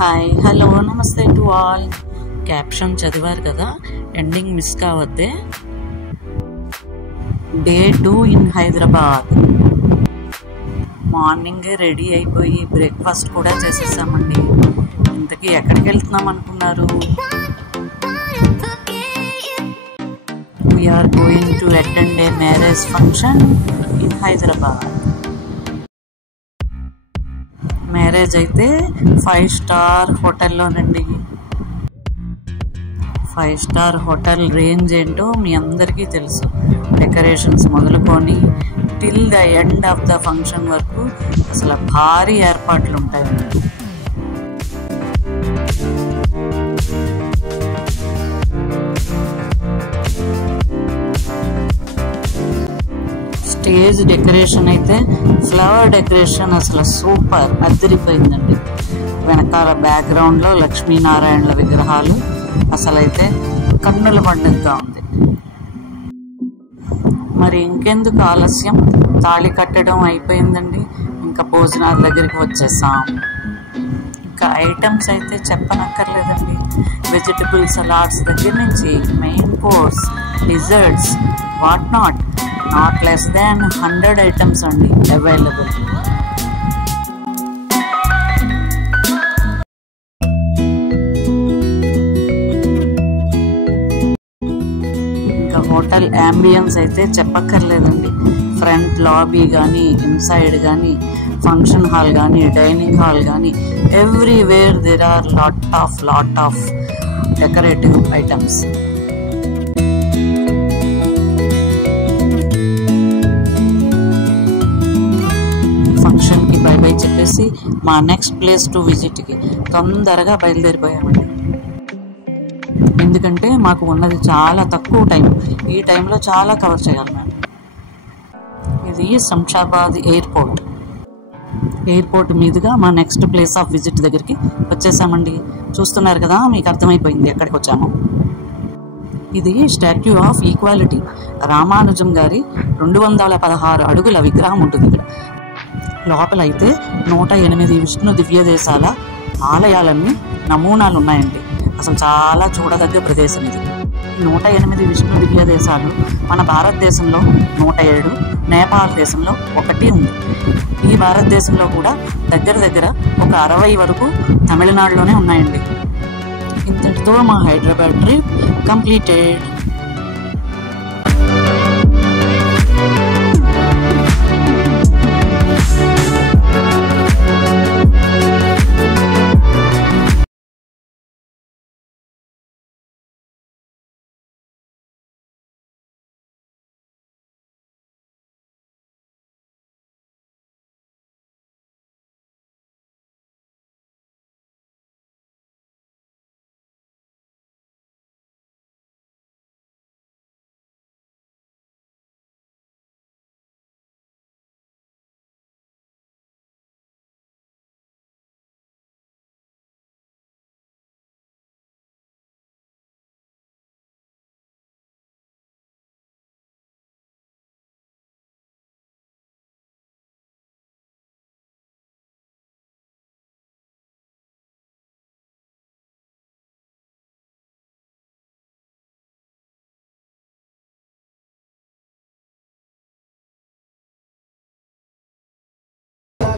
Hi hello namaste to all. Caption చదివారు కదా, ఎండింగ్ మిస్ కావద్దే. Day 2 in Hyderabad. మార్నింగే రెడీ అయిపోయి బ్రేక్ఫాస్ట్ కూడా చేసేసామండి. ఇంతకీ ఎక్కడికి వెళ్తున్నాం అనుకున్నారు? We're going to attend a marriage function in Hyderabad. Marriage అయితే 5 స్టార్ హోటల్లోనండి. 5 స్టార్ హోటల్ రేంజ్ ఏంటో మీ అందరికీ తెలుసు. డెకరేషన్స్ మొదలుకొని till the end of the function వరకు అసలు భారీ ఏర్పాట్లు ఉంటాయండి. స్టేజ్ డెకరేషన్ అయితే ఫ్లవర్ డెకరేషన్ అసలు సూపర్ అదిరిపోయిందండి. వెనకాల బ్యాక్గ్రౌండ్లో లక్ష్మీనారాయణల విగ్రహాలు అసలైతే కన్నుల పండుగగా ఉంది. మరి ఇంకెందుకు ఆలస్యం, తాళి కట్టడం అయిపోయిందండి. ఇంకా భోజనాల దగ్గరికి వచ్చేసాం. ఇంకా ఐటమ్స్ అయితే చెప్పనక్కర్లేదండి. వెజిటబుల్ సలాడ్స్ దగ్గర నుంచి main course, desserts, what not less than 100 items అండి అవైలబుల్. ఇంకా హోటల్ అంబియన్స్ అయితే చెప్పక్కర్లేదండి. ఫ్రంట్ లాబీ కానీ, ఇన్సైడ్ కానీ, ఫంక్షన్ హాల్ కానీ, డైనింగ్ హాల్ కానీ, everywhere there are lot of decorative items. ఫంక్షన్కి బై బై చెప్పేసి మా నెక్స్ట్ ప్లేస్ టు విజిట్కి తొందరగా బయలుదేరిపోయామండి. ఎందుకంటే మాకు ఉన్నది చాలా తక్కువ టైం. ఈ టైంలో చాలా కవర్ చేయాలి మేము. ఇది శంషాబాద్ ఎయిర్పోర్ట్ మీదుగా మా నెక్స్ట్ ప్లేస్ ఆఫ్ విజిట్ దగ్గరికి వచ్చేసామండి. చూస్తున్నారు కదా, మీకు అర్థమైపోయింది ఎక్కడికి వచ్చాము. ఇది స్టాట్యూ ఆఫ్ ఈక్వాలిటీ. రామానుజం గారి 216 అడుగుల విగ్రహం ఉంటుంది ఇక్కడ. లోపల అయితే 108 విష్ణు దివ్య దేశాల ఆలయాలన్నీ నమూనాలు ఉన్నాయండి. అసలు చాలా చూడదగ్గ ప్రదేశం ఇది. 108 విష్ణు దివ్య దేశాలు మన భారతదేశంలో 107, నేపాల్ దేశంలో 1 ఉంది. ఈ భారతదేశంలో కూడా దగ్గర ఒక 60 వరకు తమిళనాడులోనే ఉన్నాయండి. ఇంతటితో మా హైదరాబాద్ ట్రిప్ కంప్లీటెడ్.